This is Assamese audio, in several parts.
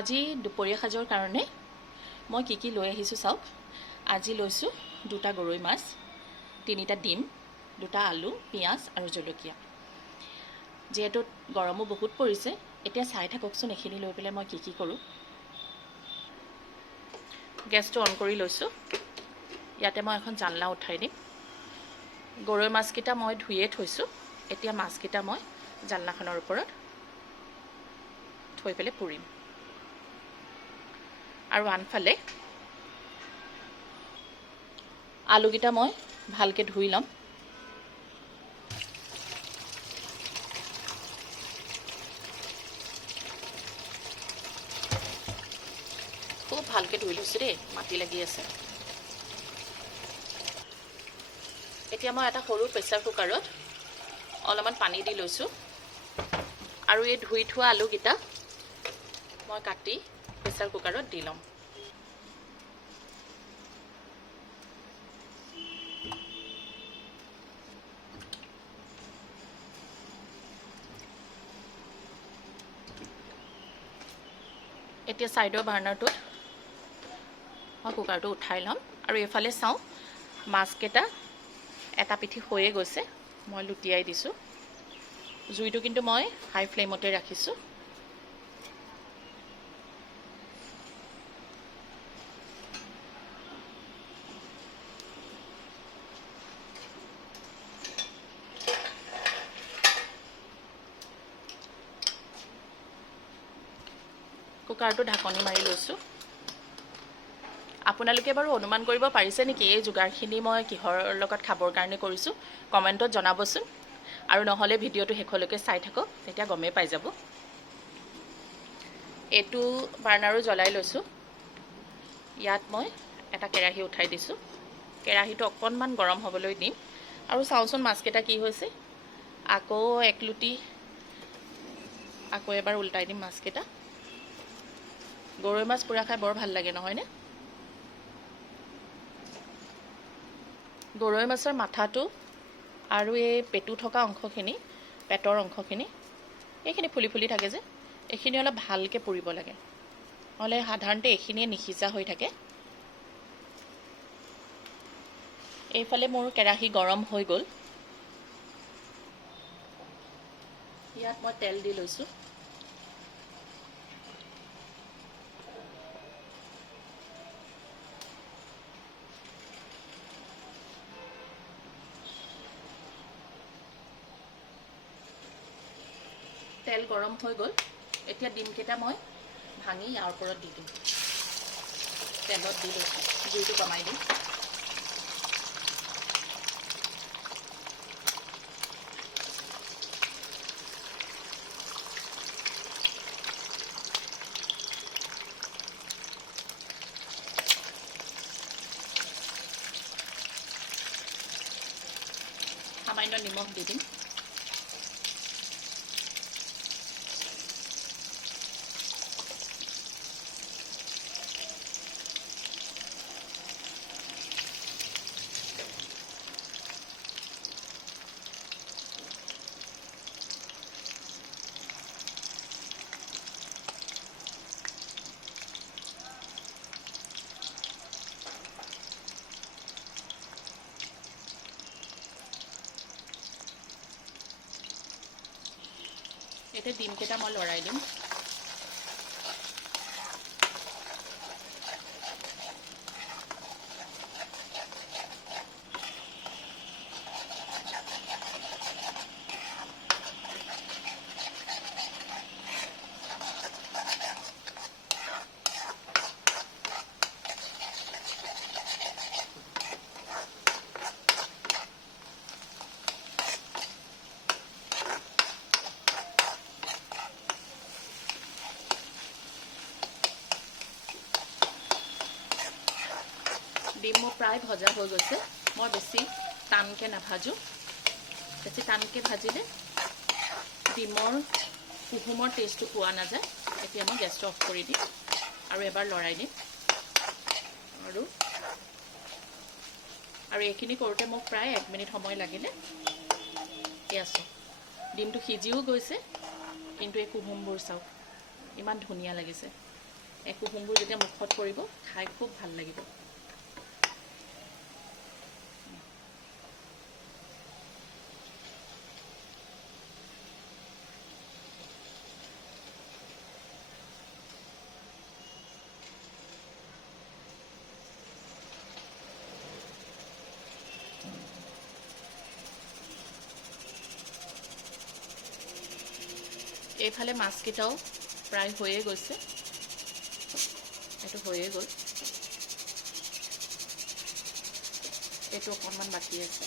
আজি দুপৰীয়া সাজৰ কাৰণে মই কি লৈ আহিছোঁ চাওক। আজি লৈছোঁ 2টা গৰৈ মাছ, 3টা ডিম, 2টা আলু, পিঁয়াজ আৰু জলকীয়া। যিহেতু গৰমো বহুত পৰিছে, এতিয়া চাই থাককচোন এইখিনি লৈ পেলাই মই কি কৰোঁ। গেছটো অন কৰি লৈছোঁ। ইয়াতে মই এখন জালনা উঠাই দিম। গৰৈ মাছকেইটা মই ধুয়ে থৈছোঁ। এতিয়া মাছকেইটা মই জালনাখনৰ ওপৰত থৈ পেলাই পুৰিম। আৰু আনফালে আলুকেইটা মই ভালকৈ ধুই ল'ম। খুব ভালকৈ ধুই লৈছোঁ দেই, মাটি লাগি আছে। এতিয়া মই এটা সৰু প্ৰেছাৰ কুকাৰত অলপমান পানী দি লৈছোঁ আৰু এই ধুই থোৱা আলুকেইটা মই কাটি প্ৰেছাৰ কুকাৰত দি ল'ম। এতিয়া ছাইডৰ বাৰ্ণাৰটোত মই কুকাৰটো উঠাই ল'ম আৰু এইফালে চাওঁ মাছকেইটা এটা পিঠি হৈয়ে গৈছে। মই লুটিয়াই দিছোঁ। জুইটো কিন্তু মই হাই ফ্লেমতে ৰাখিছোঁ। কুকাৰটো ঢাকনি মাৰি লৈছোঁ। আপোনালোকে বাৰু অনুমান কৰিব পাৰিছে নেকি এই যোগাৰখিনি মই কিহৰ লগত খাবৰ কাৰণে কৰিছোঁ? কমেণ্টত জনাবচোন। আৰু নহ'লে ভিডিঅ'টো শেষলৈকে চাই থাকক, তেতিয়া গমেই পাই যাব। এইটো বাৰ্ণাৰো জ্বলাই লৈছোঁ। ইয়াত মই এটা কেৰাহী উঠাই দিছোঁ। কেৰাহীটো অকণমান গৰম হ'বলৈ দিম আৰু চাওঁচোন মাছকেইটা কি হৈছে। আকৌ একলুটি আকৌ এবাৰ উল্টাই দিম মাছকেইটা। গৰৈ মাছ পোৰা খাই বৰ ভাল লাগে নহয়নে? গৰৈ মাছৰ মাথাটো আৰু এই পেটু থকা অংশখিনি, পেটৰ অংশখিনি, এইখিনি ফুলি ফুলি থাকে যে, এইখিনি অলপ ভালকৈ পুৰিব লাগে, নহ'লে সাধাৰণতে এইখিনিয়ে নিসিজা হৈ থাকে। এইফালে মোৰ কেৰাহী গৰম হৈ গ'ল। ইয়াত মই তেল দি লৈছোঁ। তেল গৰম হৈ গ'ল। এতিয়া ডিমকেইটা মই ভাঙি ইয়াৰ ওপৰত দি দিম। তেলত দি লৈছোঁ। জুইটো কমাই দিম। সামান্য নিমখ দি দিম। এতিয়া ডিমকেইটা মই লৰাই দিম। ডিম মোৰ প্ৰায় ভজা হৈ গৈছে। মই বেছি টানকৈ নাভাজোঁ। বেছি টানকৈ ভাজিলে ডিমৰ কুহুমৰ টেষ্টটো পোৱা নাযায়। এতিয়া মই গেছটো অফ কৰি দিম আৰু এবাৰ লৰাই দিম। আৰু এইখিনি কৰোঁতে মোক প্ৰায় 1 মিনিট সময় লাগিলে। এয়া চাওক, ডিমটো সিজিও গৈছে, কিন্তু এই কুহুমবোৰ চাওক ইমান ধুনীয়া লাগিছে। এই কুহুমবোৰ যেতিয়া মুখত পৰিব খাই খুব ভাল লাগিব। এইফালে মাছকেইটাও প্ৰায় হৈয়ে গৈছে, এইটো হৈয়ে গ'ল, এইটো অকণমান বাকী আছে।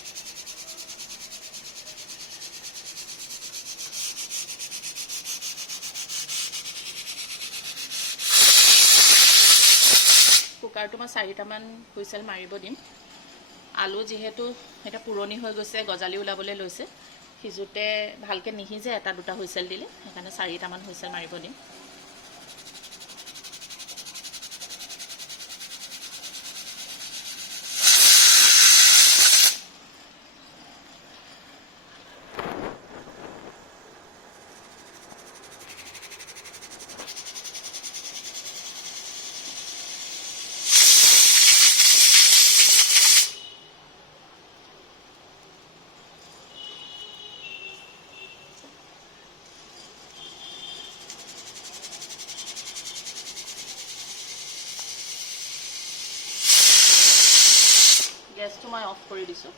কুকাৰটো মই 4টামান হুইচেল মাৰিব দিম। আলু যিহেতু এটা পুৰণি হৈ গৈছে, গজালি ওলাবলৈ লৈছে, সিজোতে ভালকৈ নিসিজে এটা দুটা হুইচেল দিলে, সেইকাৰণে 4টামান হুইচেল মাৰিব দিম। গেছটো মই অফ কৰি দিছোঁ।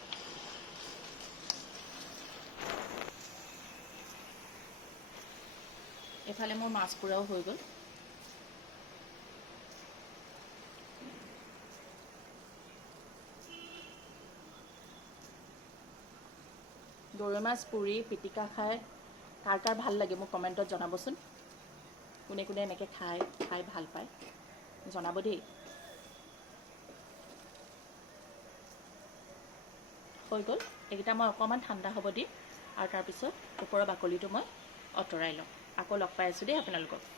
এফালে মোৰ মাছ পোৰাও হৈ গ'ল। গৰৈ মাছ পুৰি পিটিকা খাই কাৰ কাৰ ভাল লাগে মোক কমেণ্টত জনাবচোন। কোনে কোনে এনেকৈ খাই ভাল পায় জনাব দেই। হৈ গ'ল, এইকেইটা মই অকণমান ঠাণ্ডা হ'ব দিম আৰু তাৰপিছত ওপৰৰ বাকলিটো মই আঁতৰাই ল'ম। আকৌ লগ পাই আছোঁ দেই আপোনালোকক।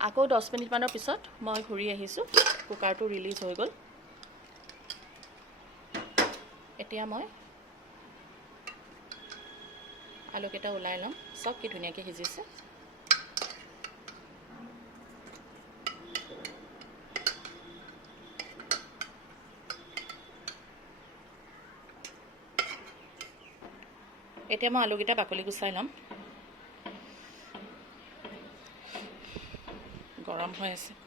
আকৌ 10 মিনিটমানৰ পিছত মই ঘূৰি আহিছোঁ, কুকাৰটো ৰিলিজ হৈ গ'ল। এতিয়া মই আলুকেইটা ওলাই ল'ম, চাওক কি ধুনীয়াকৈ সিজিছে। এতিয়া মই আলুকেইটা বাকলি গুচাই ল'ম। গৰম হৈ আছে।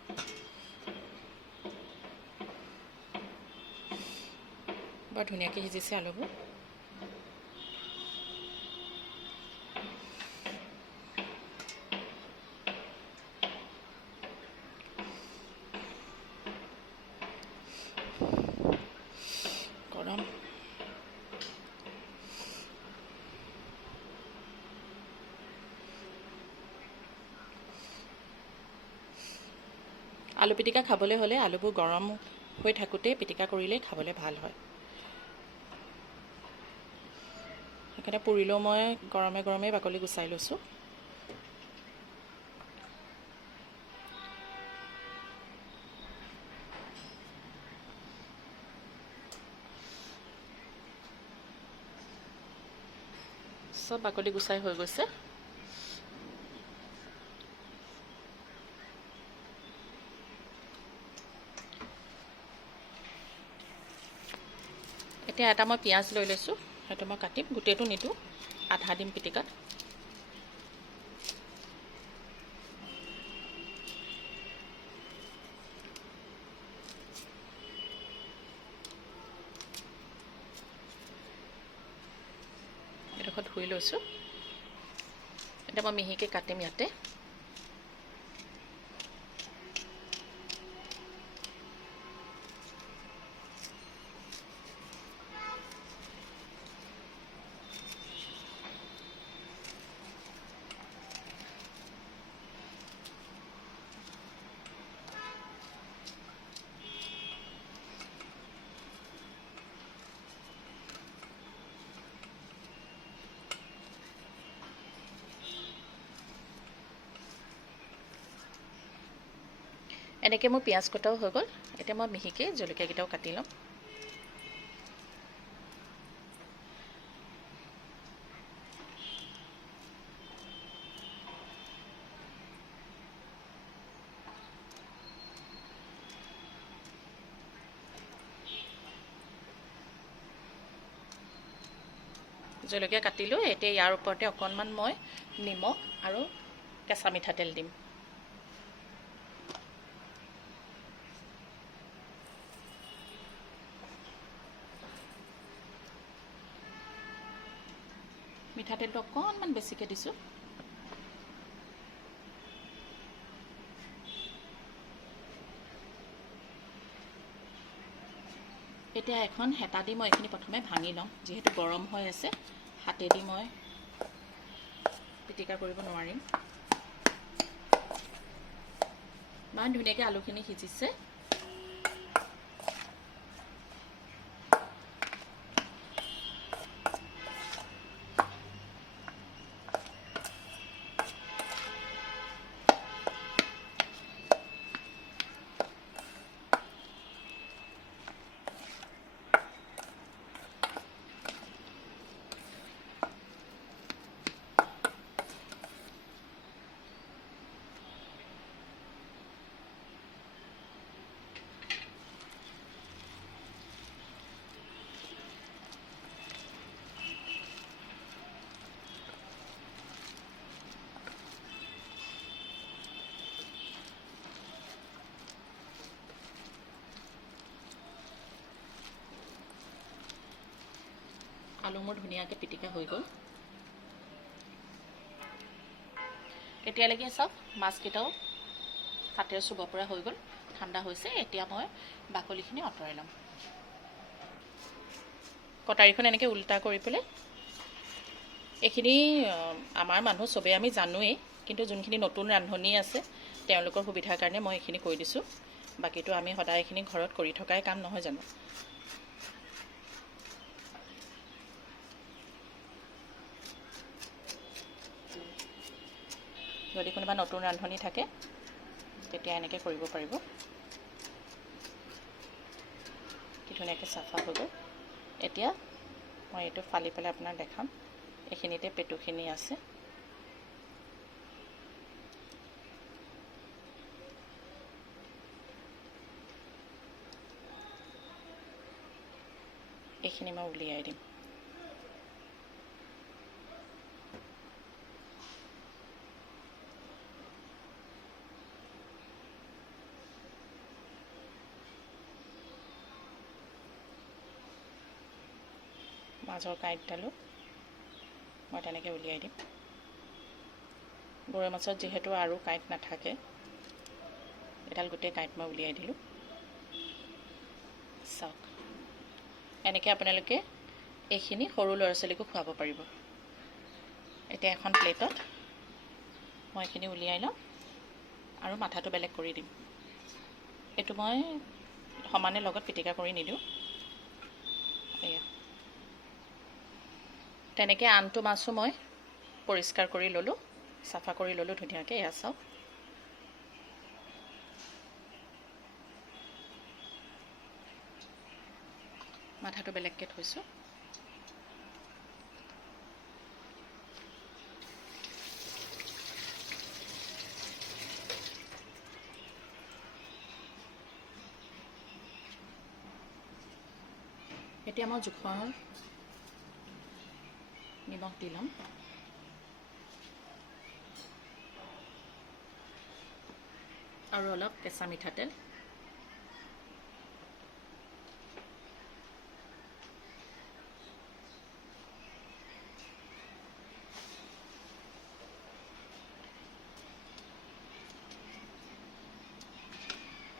বৰ ধুনীয়াকৈ সিজিছে আলুবোৰ। গৰম আলু পিটিকা খাবলৈ হ'লে আলুবোৰ গৰম হৈ থাকোঁতে পিটিকা কৰিলে খাবলৈ ভাল হয়। সেইকাৰণে পুৰিলেও মই গৰমে গৰমে বাকলি গুচাই লৈছোঁ। চব বাকলি গুচাই হৈ গৈছে। এতিয়া এটা মই পিঁয়াজ লৈ লৈছোঁ, সেইটো মই কাটিম, গোটেইটো নিদিওঁ, আধা দিম পিটিকাত। এডোখৰ ধুই লৈছোঁ, এতিয়া মই মিহিকৈ কাটিম ইয়াতে। এনেকৈ মোৰ পিঁয়াজ কটাও হৈ গ'ল। এতিয়া মই মিহিকৈ জলকীয়াকেইটাও কাটি ল'ম। জলকীয়া কাটিলোঁ। এতিয়া ইয়াৰ ওপৰতে অকণমান মই নিমখ আৰু কেঁচা মিঠাতেল দিম। মিঠাতেলটো অকণমান বেছিকৈ দিছোঁ। এতিয়া এখন হেতা দি মই এইখিনি প্ৰথমে ভাঙি লওঁ, যিহেতু গৰম হৈ আছে, হাতেদি মই পিটিকা কৰিব নোৱাৰিম। ইমান ধুনীয়াকৈ আলুখিনি সিজিছে। আলু মোৰ ধুনীয়াকৈ পিটিকা হৈ গ'ল। এতিয়ালৈকে চাওক মাছকেইটাও কাটেৰে চুব পৰা হৈ গ'ল, ঠাণ্ডা হৈছে। এতিয়া মই বাকলিখিনি আঁতৰাই ল'ম। কটাৰীখন এনেকৈ উল্টা কৰি পেলাই, এইখিনি আমাৰ মানুহ চবেই আমি জানোৱেই, কিন্তু যোনখিনি নতুন ৰান্ধনি আছে তেওঁলোকৰ সুবিধাৰ কাৰণে মই এইখিনি কৈ দিছোঁ। বাকীটো আমি সদায় এইখিনি ঘৰত কৰি থকাই কাম নহয় জানো। যদি কোনোবা নতুন ৰান্ধনি থাকে তেতিয়া এনেকৈ কৰিব পাৰিব। কি ধুনীয়াকৈ চাফা হৈ গ'ল। এতিয়া মই এইটো ফালি পেলাই আপোনাক দেখাম। এইখিনিতে পেটুখিনি আছে। এইখিনি মই উলিয়াই দিম। মাজৰ কাঁইটডালো মই তেনেকৈ উলিয়াই দিম। গৰৈ মাছত যিহেতু আৰু কাঁইট নাথাকে, এডাল গোটেই কাঁইট মই উলিয়াই দিলোঁ। চাওক, এনেকৈ আপোনালোকে এইখিনি সৰু ল'ৰা ছোৱালীকো খুৱাব পাৰিব। এতিয়া এখন প্লেটত মই এইখিনি উলিয়াই লওঁ আৰু মাথাটো বেলেগ কৰি দিম। এইটো মই সমানে লগত পিটিকা কৰি নিদিওঁ। এয়া তেনেকৈ আনটো মাছো মই পৰিষ্কাৰ কৰি ল'লোঁ, চাফা কৰি ল'লোঁ ধুনীয়াকৈ। এয়া চাওক, মাথাটো বেলেগকৈ থৈছোঁ। এতিয়া মই জোখৰ নিমখ দি ল'ম। আৰু অলপ কেঁচা মিঠাতেল।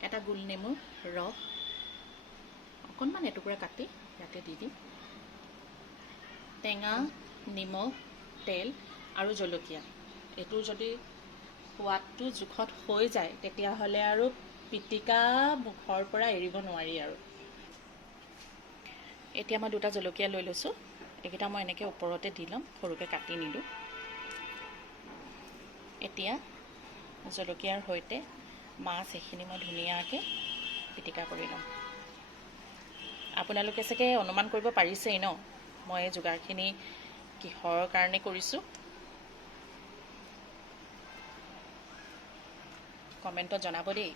এটা গোল নেমুৰ ৰস অকণমান এটুকুৰা কাটি ইয়াতে দি দিম। টেঙা, নিমখ, তেল আৰু জলকীয়া, এইটো যদি সোৱাদটো জোখত হৈ যায় তেতিয়াহ'লে আৰু পিটিকা মুখৰ পৰা এৰিব নোৱাৰি আৰু। এতিয়া মই দুটা জলকীয়া লৈ লৈছোঁ। এইকেইটা মই এনেকৈ ওপৰতে দি ল'ম, সৰুকৈ কাটি নিলোঁ। এতিয়া জলকীয়াৰ সৈতে মাছ এইখিনি মই ধুনীয়াকৈ পিটিকা কৰি ল'ম। আপোনালোকে চাগে অনুমান কৰিব পাৰিছেই ন মই এই যোগাৰখিনি কিহৰ কাৰণে কৰিছোঁ। কমেণ্টত জনাব দেই।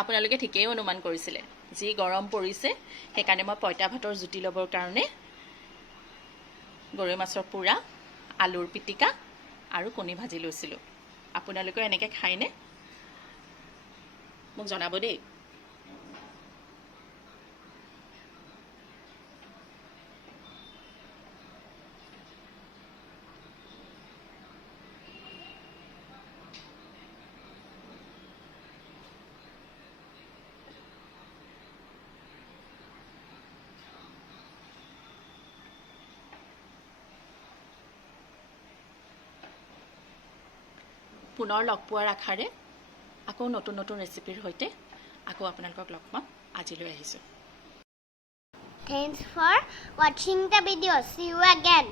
আপোনালোকে ঠিকেই অনুমান কৰিছিলে যি গৰম পৰিছে সেইকাৰণে মই পঁইতা ভাতৰ জুতি ল'বৰ কাৰণে গৰৈ মাছৰ পোৰা আলুৰ পিটিকা আৰু কণী ভাজি লৈছিলোঁ আপোনালোকে এনেকৈ খায়নে মোক জনাব দেই পুনৰ লগ পোৱাৰ আশাৰে আকৌ নতুন নতুন ৰেচিপিৰ সৈতে আকৌ আপোনালোকক লগ পাম আজিলৈ আহিছোঁ Thanks for watching the video. See you again.